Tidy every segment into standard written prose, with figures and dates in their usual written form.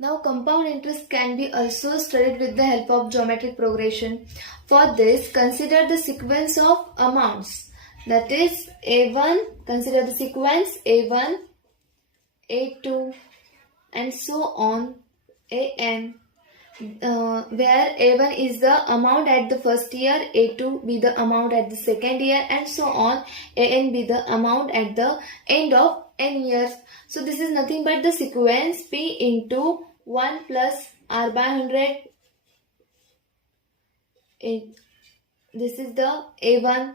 Now compound interest can be also studied with the help of geometric progression. For this, consider the sequence of amounts. That is A1, consider the sequence A1, A2 and so on, AN. Where A1 is the amount at the first year, A2 be the amount at the second year and so on, AN be the amount at the end of n years. So this is nothing but the sequence P into 1 plus R by 100. This is the A1,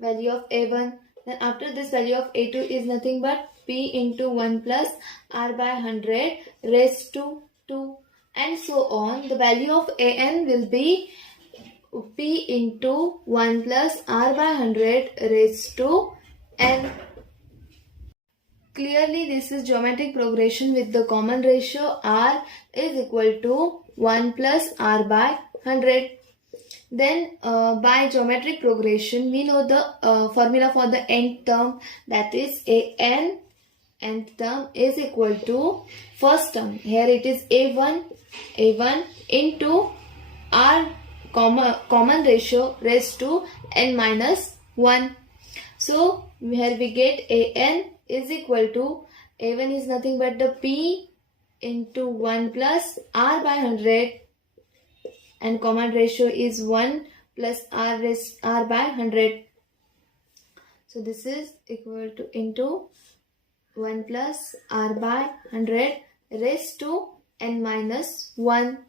value of A1. Then after this, value of A2 is nothing but P into 1 plus R by 100 raised to 2 and so on. The value of AN will be P into 1 plus R by 100 raised to N. Clearly, this is geometric progression with the common ratio R is equal to 1 plus R by 100. Then by geometric progression, we know the formula for the nth term, that is AN. Nth term is equal to first term. Here it is A1 into R common ratio raised to n minus 1. So here we get AN is equal to, A1 is nothing but the P into 1 plus R by 100 and common ratio is 1 plus R by 100. So this is equal to into 1 plus R by 100 raised to n minus 1.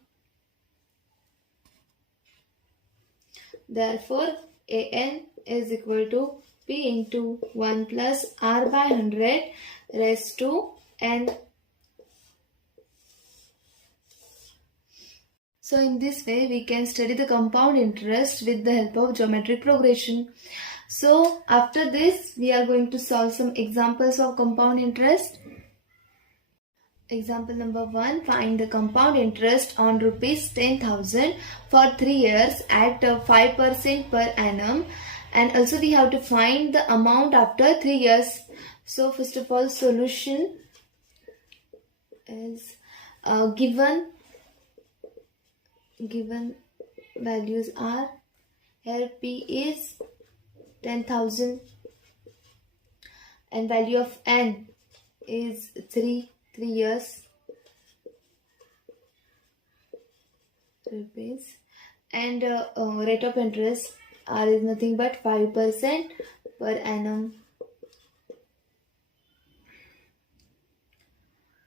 Therefore, AN is equal to P into 1 plus R by 100 raised to n. So in this way, we can study the compound interest with the help of geometric progression. So after this, we are going to solve some examples of compound interest. Example number 1, find the compound interest on rupees 10,000 for 3 years at 5% per annum. And also we have to find the amount after 3 years. So first of all, solution is given values are, here P is 10,000 and value of N is 3 years rupees, and rate of interest R is nothing but 5% per annum.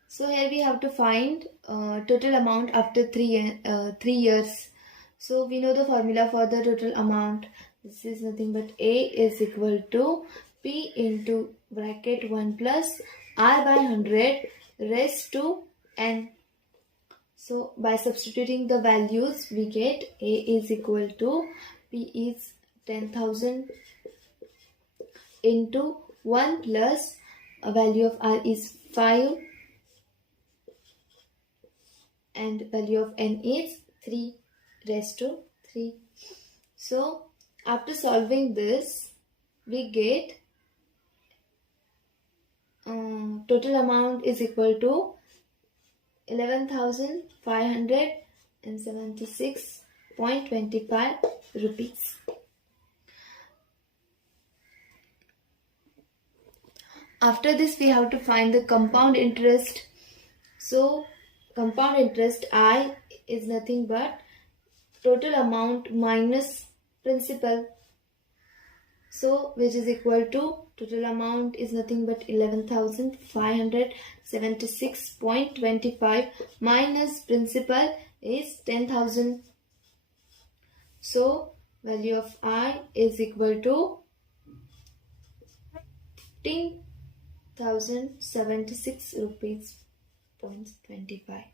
So here we have to find total amount after 3 years. So we know the formula for the total amount. This is nothing but A is equal to P into bracket 1 plus R by 100 raised to N. So by substituting the values, we get A is equal to P is 10,000 into 1 plus a value of R is 5 and value of N is 3 raised to 3. So after solving this, we get total amount is equal to 11,576.25 rupees. After this, we have to find the compound interest. So compound interest I is nothing but total amount minus principal. So which is equal to total amount is nothing but 11,576.25 minus principal is 10,000. So value of I is equal to 15,076 rupees 0.25.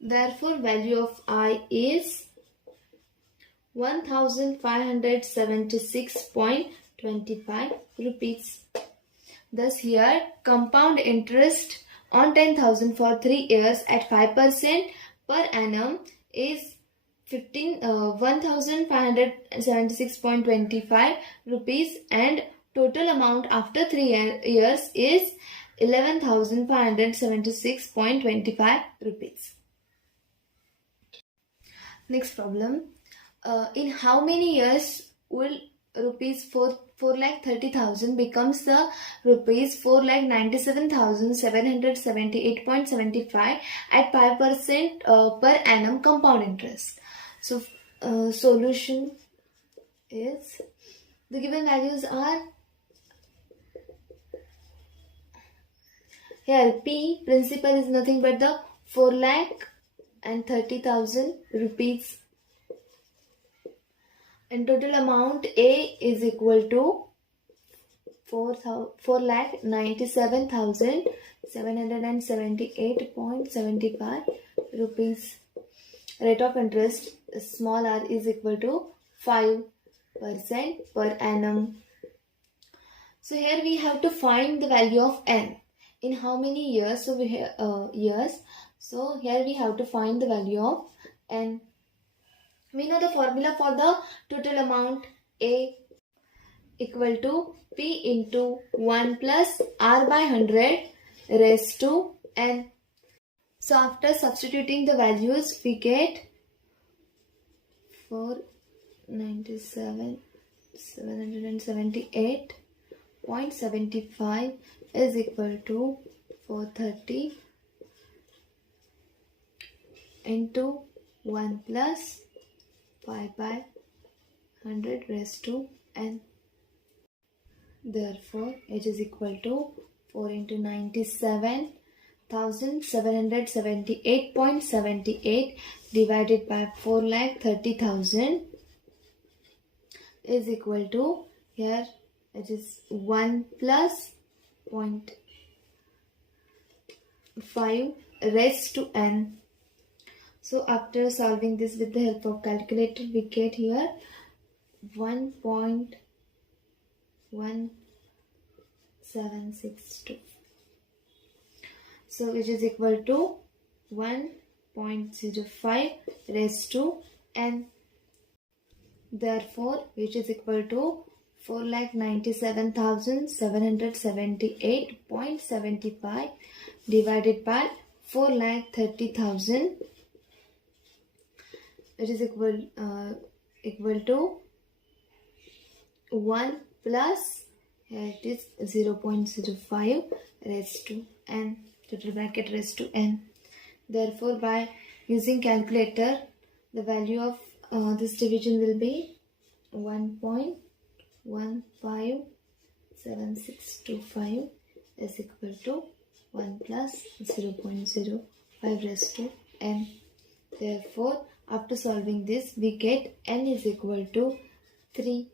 Therefore, value of I is 1,576.25 rupees. Thus here compound interest on 10,000 for 3 years at 5% per annum is 1,576.25 rupees, and total amount after 3 years is 11,576.25 rupees. Next problem. In how many years will rupees 4,30,000 becomes the rupees 4,97,778.75 at 5% per annum compound interest? So solution is, the given values are, here P principal is nothing but the 4,30,000 rupees, and total amount A is equal to 4,97,778.75 rupees. Rate of interest small r is equal to 5% per annum. So here we have to find the value of n. In how many years? So we have years. So here we have to find the value of n. We know the formula for the total amount A equal to P into 1 plus R by 100 raised to n. So after substituting the values, we get 497,778.75 is equal to 430 into 1 plus 5 by 100 raised to n. Therefore, it is equal to 4 into 97,778.78 divided by 4,30,000 is equal to, here it is 1 plus 0.5 raised to n. So after solving this with the help of calculator, we get here 1.1762. So which is equal to 1.05 raised to n. Therefore, which is equal to 4,97,778.75 divided by 4,30,000. It is equal to 1 plus, here it is 0.05 raised to n, total bracket raised to n. Therefore, by using calculator, the value of this division will be 1.157625 is equal to 1 plus 0.05 raised to n. Therefore, after solving this, we get n is equal to 3.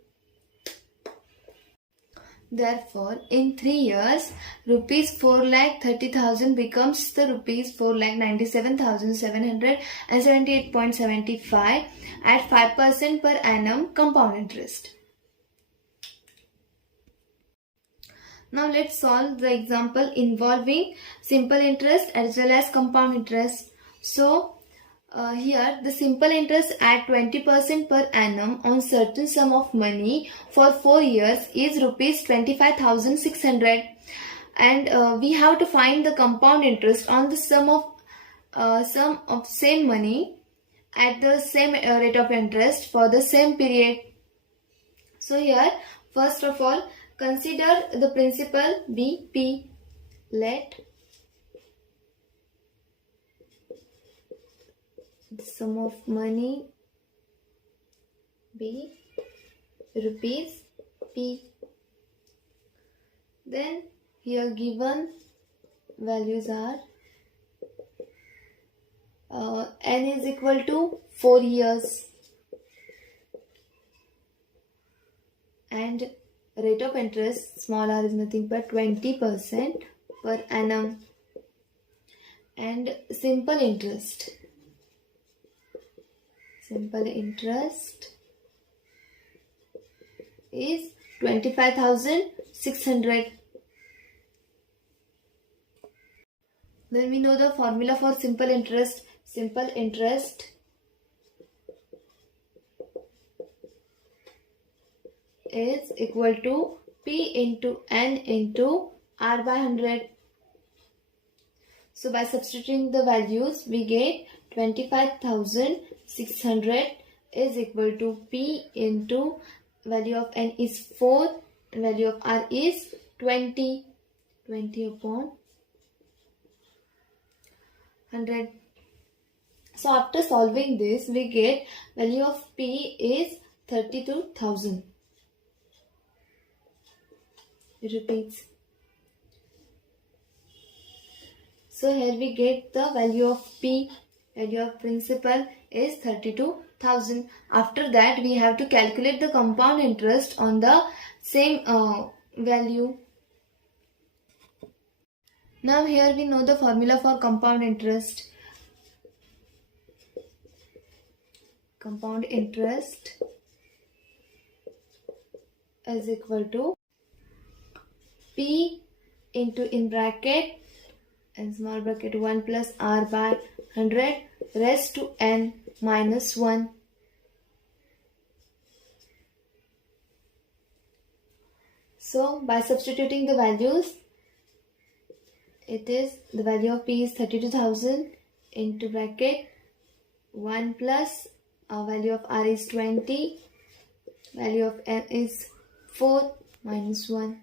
Therefore, in 3 years, rupees 4,30,000 becomes the rupees 4,97,778.75 at 5% per annum compound interest. Now let's solve the example involving simple interest as well as compound interest. So here the simple interest at 20% per annum on certain sum of money for 4 years is rupees 25,600, and we have to find the compound interest on the sum of same money at the same rate of interest for the same period. So here, first of all, consider the principal be P. Let the sum of money be rupees P. Then here given values are n is equal to 4 years and rate of interest small r is nothing but 20% per annum, and simple interest is 25,600. Then we know the formula for simple interest. Simple interest is equal to P into N into R by 100. So by substituting the values, we get 25,600 is equal to P into value of N is 4 and value of R is 20. 20 upon 100. So after solving this, we get value of P is 32,000. It repeats. So here we get the value of P, value of principal is 32,000. After that, we have to calculate the compound interest on the same value. Now here we know the formula for compound interest. Compound interest is equal to P into in bracket and small bracket 1 plus R by 100 raised to N minus 1. So by substituting the values, it is the value of P is 32,000 into bracket 1 plus value of R is 20, value of N is 4 minus 1.